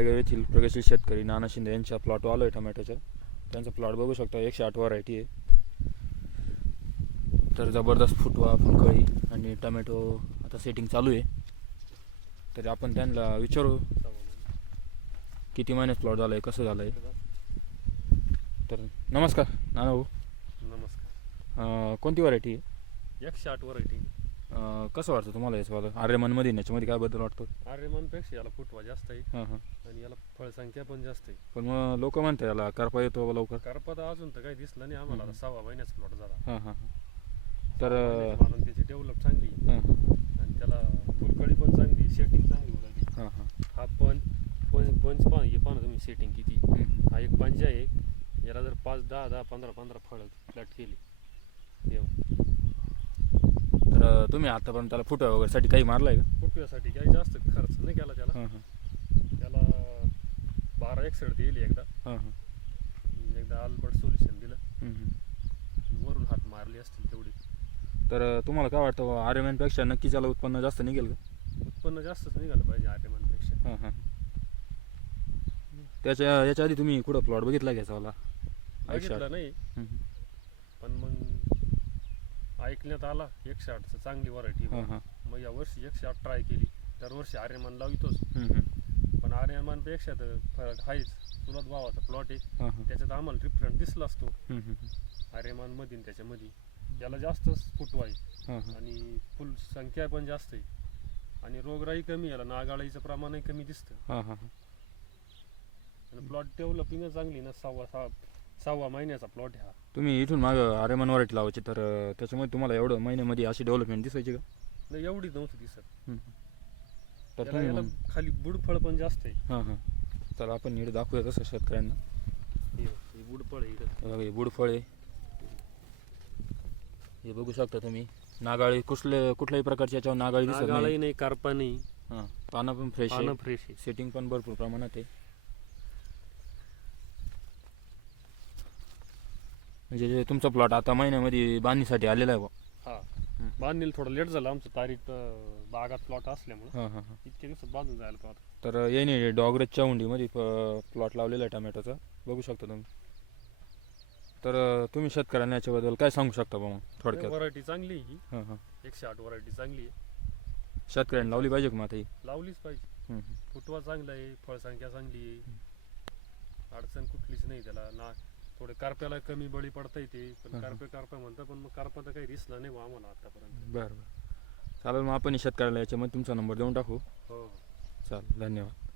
येथील प्रगतशील शेतकरी नाना शिंदे यांच्या प्लॉटवर आलो आहे टोमॅटोच्या. त्यांचा प्लॉट बघू शकता एकशे आठ व्हरायटी आहे. तर जबरदस्त फुटवा फुलकळी आणि टोमॅटो आता सेटिंग चालू आहे. तर आपण त्यांना विचारू किती महिन्यात प्लॉट झाला आहे कसं झालं आहे तर नमस्कार नाना भाऊ. नमस्कार. कोणती व्हरायटी आहे? एकशे आठ व्हरायटी अं, कसं वाटतं तुम्हाला याचं आर्यमनमध्ये याच्यामध्ये काय बदल वाटतो? आर्यमानपेक्षा याला फुटवा जास्त आहे. हां हां. आणि याला फळसंख्या पण जास्त आहे. पण मग लोक म्हणतात याला करपा येतो लवकर. करपत अजून तर काही दिसलं नाही आम्हाला. आता सहा महिन्याचा प्लॉट झाला. हां हां हां. तर त्याची डेव्हलप चांगली. आहे. हां. आणि त्याला फुलकळी पण चांगली सेटिंग चांगली हां हां. हा पण पंच पंच पान हे पाहा ना तुम्ही सेटिंग किती. हम्म. हा एक पंजा आहे. याला जर पाच दहा दहा पंधरा पंधरा फळ फ्लॅट केली. देव तर तुम्ही आतापर्यंत त्याला फुटवा वगैरेसाठी काही मारलाय का? फुटव्यासाठी काही जास्त खर्च नाही केला त्याला. हां हां. त्याला बारा एकसठ दिली एकदा. हां हां. एकदा आलबट सोल्युशन दिलं. हम्म, हम्म. वरून हात मारले असतील तेवढी. तर तुम्हाला काय वाटतं आर्यमॅनपेक्षा नक्कीच याला उत्पन्न जास्त निघेल का? उत्पन्न जास्तच निघालं पाहिजे आर्यमानपेक्षा हां हां. त्याच्या याच्या आधी तुम्ही कुठं प्लॉट बघितला घ्यायचा मला बघितलं नाही. पण मग ऐकण्यात आला. एकशे आठचं चांगली व्हरायटी हां हां. मग या वर्षी एकशे आठ ट्राय केली. दरवर्षी आर्यमान लावितोच. हम्म, हम्म. पण आर्यमानपेक्षा तर फरक आहेच चुलत भावाचा प्लॉट आहे. हां हां. त्याच्यात आम्हाला डिफरंट दिसला असतो. हम्म, हम्म. आर्यमानमध्ये आणि त्याच्यामध्ये याला जास्तच फुटवा आहे. हां हां. आणि फुल संख्या पण जास्त आहे. आणि रोगराई कमी याला नागाळीचं प्रमाणही कमी दिसतं. हां हां हां. आणि प्लॉट डेव्हलपिंग चांगली ना सव्वा सहा सहावा महिन्याचा प्लॉट हा. तुम्ही इथून मागं आर्यमन व्हरायटी लावायची तर अं, त्याच्यामध्ये तुम्हाला एवढं महिन्यामध्ये अशी डेव्हलपमेंट दिसायची का? नाही एवढी नव्हती दिसत. हम्म. तर याला तुम्ही याला मग- खाली बुडफळ पण जास्त आहे. हां हां. तर आपण नीट दाखवूया तसं शेतकऱ्यांना. हे बघ, हे बुडफळ आहे हे बघा हे बुडफळ आहे. हे बघू शकता तुम्ही. नागाळी कुठले कुठल्याही प्रकारची याच्यावर नागाळी दिसत नागाळही नाही नाही कारपा नाही. हां पानं पण फ्रेश पानं आहे फ्रेश आहे. सेटिंग पण भरपूर प्रमाणात आहे. म्हणजे जे तुमचा प्लॉट आता महिन्यामध्ये बांधणीसाठी आलेला आहे बुवा. हा. बांधणीला थोडं लेट झालं. आमचं तारीख अं, बागात प्लॉट असल्यामुळं. हां हां हां. इतक्या दिवसात बांधून जायला प्लॉट तर येणे डॉगरेजच्या हुंडीमध्ये प्लॉट लावलेला आहे टमॅटोचा. बघू शकता तुम्ही. तर अं, तुम्ही शेतकऱ्यांना याच्याबद्दल काय सांगू शकता बा मग थोडक्यात? व्हरायटी चांगली आहे ही. हां हां. एकशे आठ व्हरायटी चांगली आहे. शेतकऱ्यांनी लावली पाहिजे का मग आता ही? लावलीच पाहिजे. हम्म, हम्म. फुटवा चांगला आहे फळसंख्या चांगली आहे. अडचण कुठलीच नाही त्याला. ना थोडे कार्प्याला कमी बळी पडता येते पण हा, हा. कार्पे कार्पे म्हणतात पण मग कार्पा तर काही दिसला नाही बा आम्हाला आतापर्यंत. बरं बरं. चालेल मग आपण शेतकऱ्याला याच्यामध्ये तुमचा नंबर देऊन टाकू. हो हो. चालेल धन्यवाद.